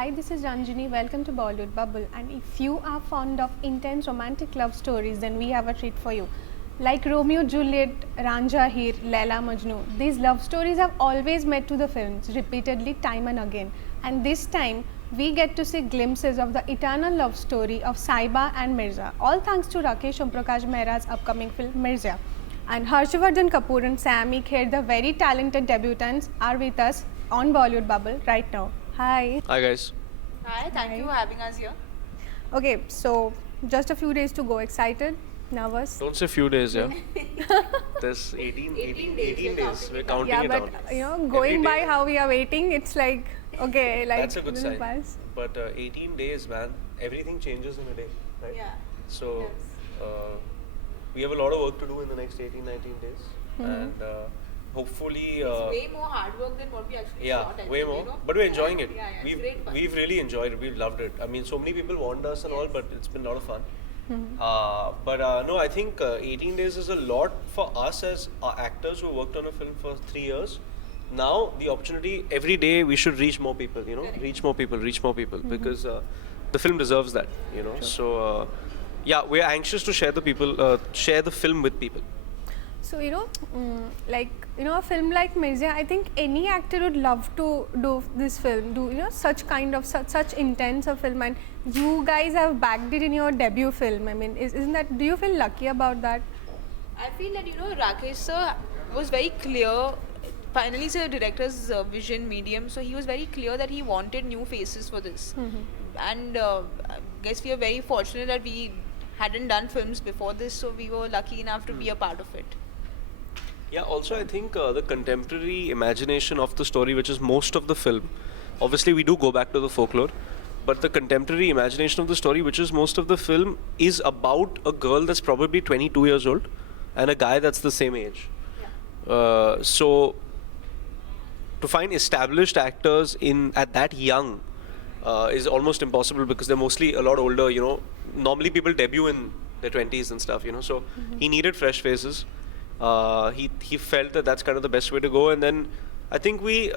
Hi, this is Ranjini. Welcome to Bollywood Bubble. And if you are fond of intense romantic love stories, then we have a treat for you. Like Romeo Juliet, Ranja Heer, Laila Majnu, these love stories have always made to the films repeatedly, time and again. And this time, we get to see glimpses of the eternal love story of Saiba and Mirzya, all thanks to Rakesh Omprakash Mehra's upcoming film Mirzya. And Harshvardhan Kapoor and Saiyami Kher, the very talented debutants, are with us on Bollywood Bubble right now. Hi. Hi guys. Hi, thank you for having us here. Okay, so just a few days to go. Excited? Nervous? Don't say few days, yeah. There's 18 days. We're counting Yeah, it but down. going by day. how we are waiting, it's like okay, like That's a good will sign. pass. But 18 days, man, everything changes in a day, right? Yeah. So Yes. we have a lot of work to do in the next 18, 19 days. And hopefully... Way more hard work than what we actually yeah, thought. I way think, more. you know? But we're enjoying it. Yeah, it's great fun. We've really enjoyed it. We've loved it. I mean, so many people warned us and all, but it's been a lot of fun. No, I think 18 days is a lot for us as actors who worked on a film for 3 years. Now the opportunity, every day we should reach more people, Correct. reach more people, because the film deserves that, So yeah, we're anxious to share share the film with people. So a film like Mirzya, I think any actor would love to do this film, such kind of such intense a film, and you guys have backed it in your debut film. I mean, isn't that? Do you feel lucky about that? I feel that, Rakesh sir was very clear. Finally, it's a director's vision medium, so he was very clear that he wanted new faces for this. And I guess we are very fortunate that we hadn't done films before this, so we were lucky enough to be a part of it. Yeah, also I think the contemporary imagination of the story, which is most of the film, obviously we do go back to the folklore, but the contemporary imagination of the story, which is most of the film, is about a girl that's probably 22 years old and a guy that's the same age. So to find established actors at that young is almost impossible because they're mostly a lot older, Normally people debut in their 20s and stuff, So he needed fresh faces. He felt that that's kind of the best way to go, and then I think we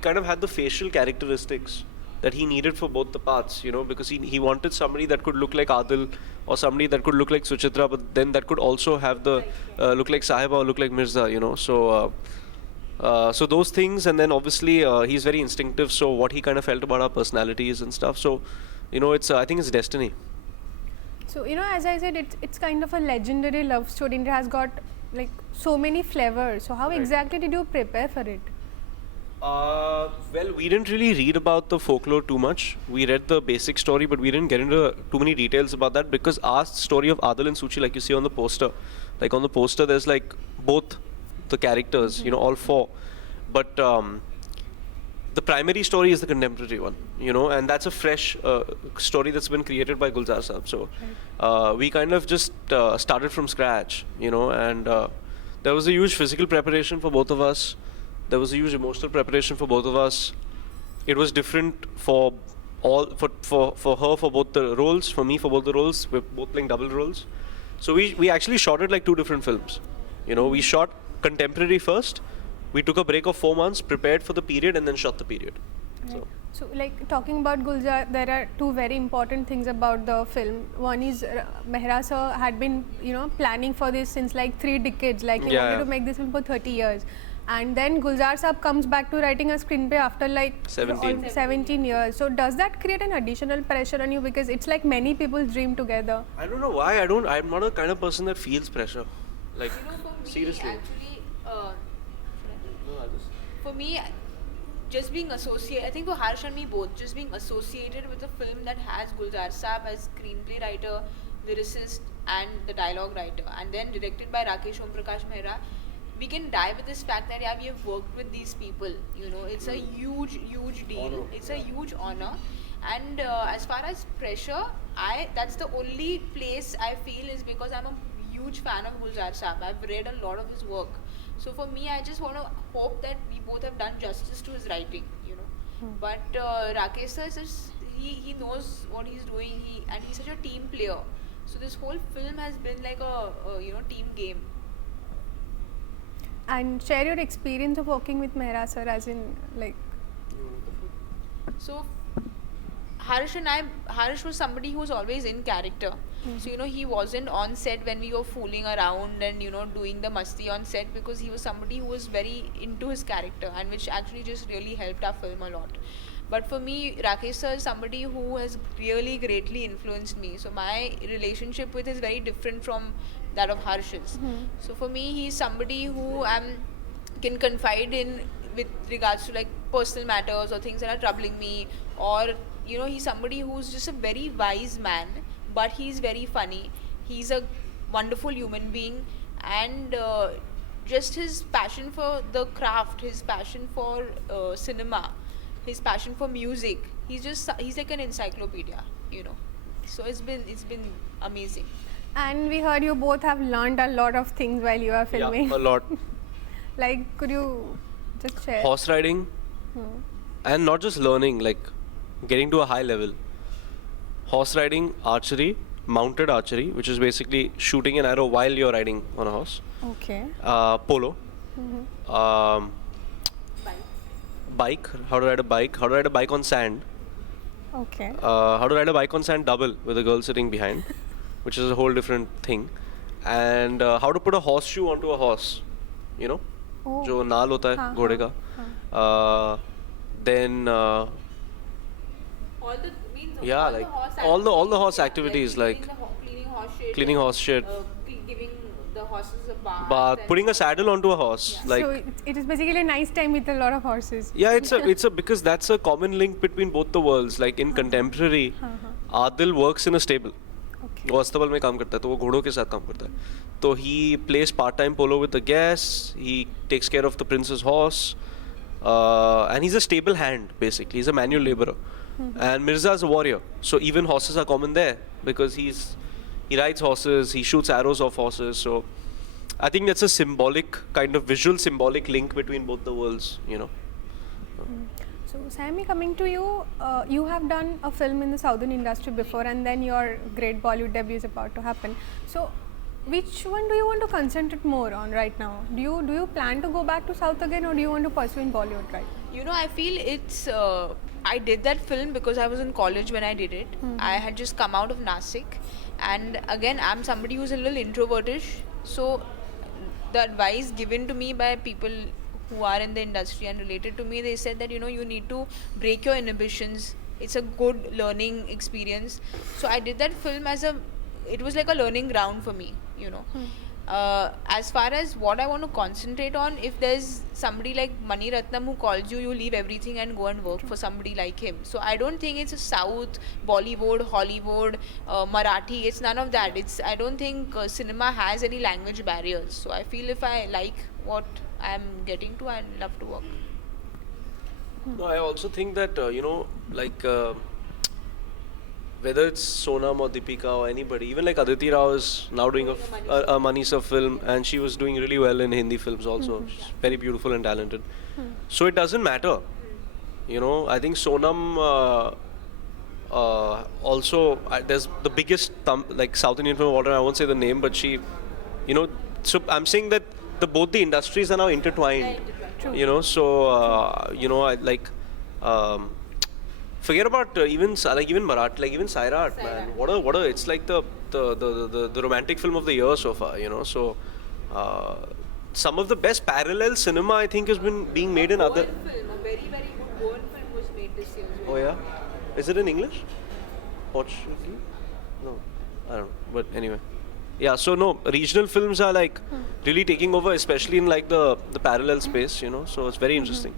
kind of had the facial characteristics that he needed for both the parts, because he wanted somebody that could look like Adil or somebody that could look like Suchitra, but then that could also have the look like Sahiba or look like Mirzya, So those things, and then obviously he's very instinctive, so what he kind of felt about our personalities and stuff, so it's I think it's destiny. So as I said, it's kind of a legendary love story. It has got like so many flavors. So how Right. exactly did you prepare for it? Well, we didn't really read about the folklore too much. We read the basic story, but we didn't get into too many details about that because our story of Adil and Suchi, like you see on the poster, there's like both the characters, all four. But the primary story is the contemporary one, and that's a fresh story that's been created by Gulzar Saab. So we kind of just started from scratch, and there was a huge physical preparation for both of us. There was a huge emotional preparation for both of us. It was different for her for both the roles, for me for both the roles. We're both playing double roles. So we actually shot it like two different films. We shot contemporary first. We took a break of 4 months, prepared for the period, and then shot the period. Right. So like talking about Gulzar, there are two very important things about the film. One is Mehra sir had been planning for this since like 3 decades. Like he wanted to make this film for 30 years. And then Gulzar Saab comes back to writing a screenplay after like 17 years. So does that create an additional pressure on you, because it's like many people's dream together? I don't know why. I'm not a kind of person that feels pressure. Like, For me, seriously. actually, No, for me, just being associated, I think for Harsh and me both, just being associated with a film that has Gulzar Saab as screenplay writer, lyricist, and the dialogue writer, and then directed by Rakesh Omprakash Mehra, we can die with this fact that we have worked with these people. It's a huge deal. Honor. It's a huge honor. And as far as pressure, that's the only place I feel is because I'm a huge fan of Gulzar Saab. I've read a lot of his work. So for me, I just want to hope that we both have done justice to his writing, But Rakesh sir, he knows what he's doing, and he's such a team player. So this whole film has been like a team game. And share your experience of working with Mehra sir, as in like. So Harsh was somebody who was always in character. So, you know, he wasn't on set when we were fooling around and, you know, doing the masti on set, because he was somebody who was very into his character, and which actually just really helped our film a lot. But for me, Rakesh sir is somebody who has really greatly influenced me. So my relationship with is very different from that of Harsh's. So for me, he's somebody who can confide in with regards to like personal matters or things that are troubling me, or you know, he's somebody who's just a very wise man, but he's very funny. He's a wonderful human being, and just his passion for the craft, his passion for cinema, his passion for music. He's like an encyclopedia, you know. So it's been amazing. And we heard you both have learned a lot of things while you are filming. Yeah, a lot. Like, could you just share? Horse riding, and not just learning, like getting to a high level. Horse riding, archery, mounted archery, which is basically shooting an arrow while you're riding on a horse. Okay. Polo. Bike, how to ride a bike, how to ride a bike on sand, Okay. how to ride a bike on sand double with a girl sitting behind, which is a whole different thing, and how to put a horseshoe onto a horse, you know, Oh. जो नाल होता है हाँ, घोड़े का. Then All the means Yeah, all like, the horse all the horse yeah, activities, cleaning like cleaning horse shit, cleaning horse shit, giving the horses a bath, bath, and putting a stuff. saddle onto a horse, Yeah. like so it is basically a nice time with a lot of horses. yeah, it's a because that's a common link between both the worlds. Like in contemporary, Adil works in a stable. Okay. वो अस्तबल में काम करता है, तो वो घोड़ों के साथ काम करता है. तो he plays part-time polo with the guests. He takes care of the prince's horse, and he's a stable hand basically. He's a manual laborer. And Mirzya is a warrior, so even horses are common there because he rides horses, he shoots arrows off horses. So I think that's a symbolic kind of visual symbolic link between both the worlds, you know. So, Saiyami, coming to you, you have done a film in the southern industry before, and then your great Bollywood debut is about to happen. So, which one do you want to concentrate more on right now? Do you plan to go back to South again, or do you want to pursue in Bollywood right? You know, I feel it's. I did that film because I was in college when I did it. I had just come out of Nasik, and again, I'm somebody who's a little introvertish. So, the advice given to me by people who are in the industry and related to me, they said that, you know, you need to break your inhibitions. It's a good learning experience. So I did that film it was like a learning ground for me, you know. As far as what I want to concentrate on, if there's somebody like Mani Ratnam who calls you, you leave everything and go and work for somebody like him. So I don't think it's a South, Bollywood, Hollywood, Marathi. It's none of that. I don't think cinema has any language barriers. So I feel if I like what I'm getting to, I'd love to work. No, I also think that you know, like whether it's Sonam or Deepika or anybody, even like Aditi Rao is now doing a Manisa film, and she was doing really well in Hindi films also. She's very beautiful and talented. So it doesn't matter, you know. I think Sonam also there's the biggest like South Indian film of all time. I won't say the name, but she, you know. So I'm saying that both the industries are now intertwined. True. You know, so you know, I like. Forget about even Marathi, like even Sairat, man. What a! It's like the romantic film of the year so far, you know. So some of the best parallel cinema I think has been being made in other. Film, a very very good Goan film was made this year. Oh yeah, is it in English? Portuguese? No, I don't know. But anyway, yeah. So no, regional films are like really taking over, especially in like the parallel space, you know. So it's very interesting.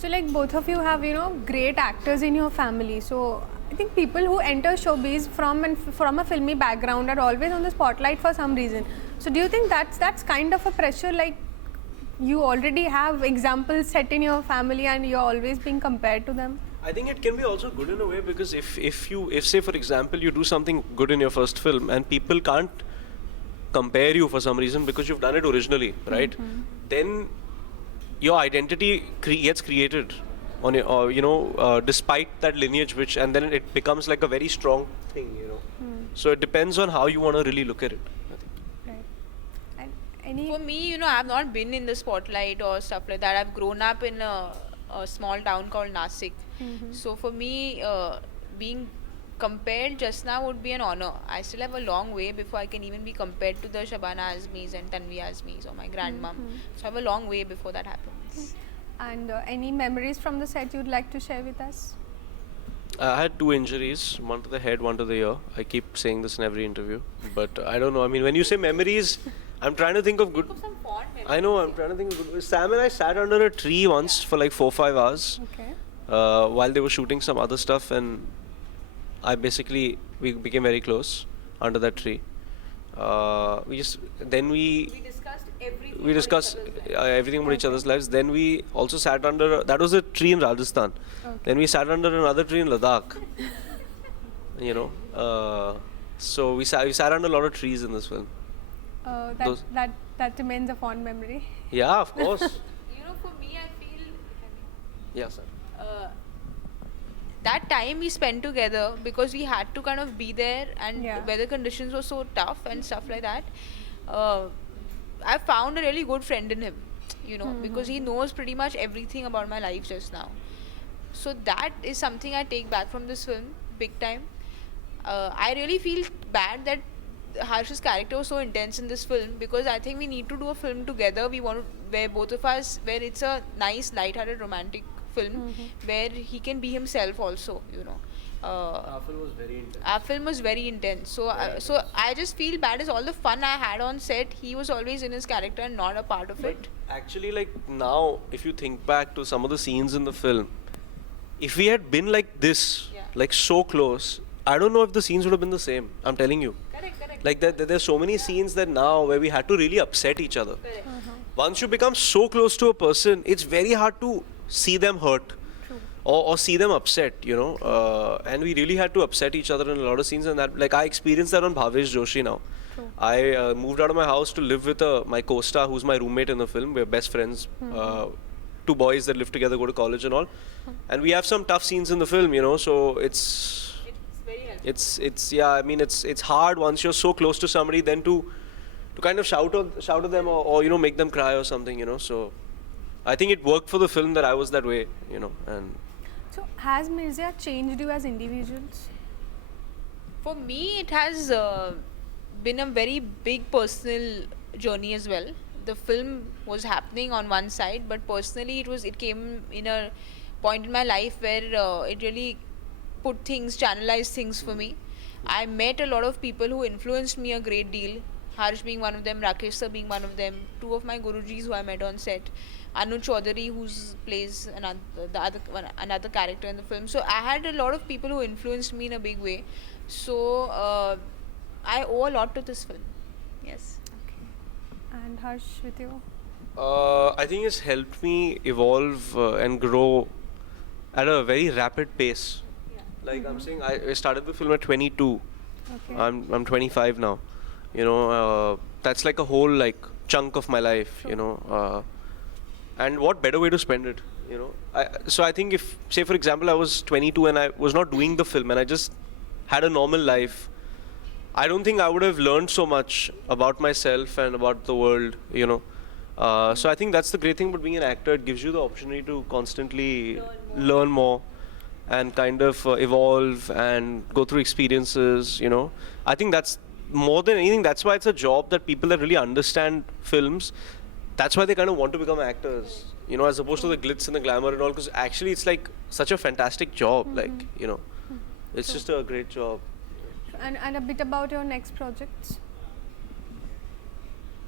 So, like, both of you have, you know, great actors in your family. So I think people who enter showbiz from a filmy background are always on the spotlight for some reason. So do you think that's kind of a pressure, like you already have examples set in your family and you're always being compared to them? I think it can be also good in a way, because if say for example you do something good in your first film and people can't compare you for some reason because you've done it originally, right? Then your identity gets created on your, or, you know, despite that lineage, and then it becomes like a very strong thing, you know. So it depends on how you want to really look at it, I think. Right. And For me, you know, I've not been in the spotlight or stuff like that. I've grown up in a small town called Nasik. So for me, being compared just now would be an honor. I still have a long way before I can even be compared to the Shabana Azmis and Tanvi Azmis or my grandmom. So I have a long way before that happens. And any memories from the set you'd like to share with us? I had 2 injuries, one to the head, one to the ear. I keep saying this in every interview, but I don't know. I mean, when you say memories, I'm trying to think of good. Some fond memories. I know, I'm trying to think of good. Sam and I sat under a tree once for like 4-5 hours Okay. while they were shooting some other stuff, and we became very close under that tree. We discussed everything. discussed everything about each other's lives. Then we also sat under that was a tree in Rajasthan. Okay. Then we sat under another tree in Ladakh. You know, so we sat under a lot of trees in this film. Those- That remains a fond memory. Yeah, of course. You know, for me, I feel Yeah, sir. that time we spent together, because we had to kind of be there, and Yeah. weather conditions were so tough and stuff like that. I found a really good friend in him, you know, because he knows pretty much everything about my life just now. So that is something I take back from this film big time. I really feel bad that Harsh's character was so intense in this film, because I think we need to do a film together. We want to, where it's a nice, light-hearted, romantic film where he can be himself also, you know. Our film was very intense. Our film was very intense. So I just feel bad as all the fun I had on set, he was always in his character and not a part of it. Actually, like now, if you think back to some of the scenes in the film, if we had been like this, Yeah. like so close, I don't know if the scenes would have been the same. I'm telling you. Correct. Like there's so many scenes that now where we had to really upset each other. Correct. Once you become so close to a person, it's very hard to see them hurt or see them upset, you know. And we really had to upset each other in a lot of scenes, and that, like, I experienced that on Bhavesh Joshi now. True. I moved out of my house to live with my co-star, who's my roommate in the film. We're best friends. 2 boys that live together, go to college and all. And we have some tough scenes in the film, you know. So It's very helpful. it's yeah. I mean, it's hard once you're so close to somebody, then to kind of shout at them or you know, make them cry or something, you know. So I think it worked for the film that I was that way, you know. And So has Mirzya changed you as individuals? For me, it has been a very big personal journey as well. The film was happening on one side, but personally, it came in a point in my life where it really channelized things for me. I met a lot of people who influenced me a great deal. Harsh being one of them, Rakesh sir being one of them, 2 of my gurujis who I met on set, Anu Chaudhary, who plays another character in the film. So I had a lot of people who influenced me in a big way. So I owe a lot to this film. Yes. And Harsh, with you? I think it's helped me evolve and grow at a very rapid pace. Like I'm saying, I started the film at 22. Okay. I'm 25 now. You know, that's like a whole like chunk of my life. You know, and what better way to spend it? You know, so I think if, say for example, I was 22 and I was not doing the film and I just had a normal life, I don't think I would have learned so much about myself and about the world. You know, so I think that's the great thing about being an actor. It gives you the opportunity to constantly learn more and kind of evolve and go through experiences, you know. I think that's more than anything, that's why it's a job that people that really understand films, that's why they kind of want to become actors, you know, as opposed to the glitz and the glamour and all, because actually it's like such a fantastic job, like, you know, it's just a great job. And a bit about your next projects.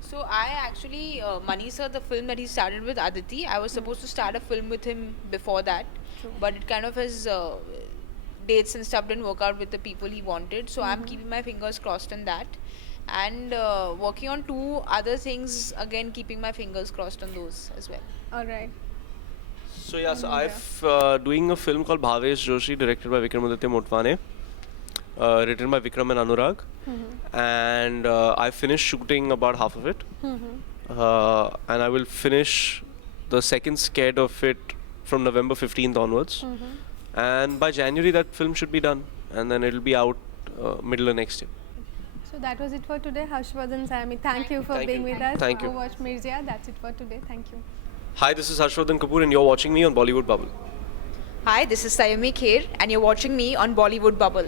So I actually, Mani sir, the film that he started with Aditi, I was supposed to start a film with him before that, but it kind of his dates and stuff didn't work out with the people he wanted. So I'm keeping my fingers crossed on that, and working on 2 other things, again keeping my fingers crossed on those as well. All right. So yeah, so I've doing a film called Bhavesh Joshi, directed by Vikramaditya Motwane, written by Vikram and Anurag, and I finished shooting about half of it, and I will finish the second sked of it from November 15th onwards, and by January that film should be done, and then it'll be out middle of next year. So that was it for today. Harshvardhan, Saiyami, thank you for Thank being you. with us. Thank you. Go watch Mirzya. That's it for today. Thank you. Hi, this is Harshvardhan Kapoor and you're watching me on Bollywood Bubble. Hi, this is Saiyami Kher, and you're watching me on Bollywood Bubble.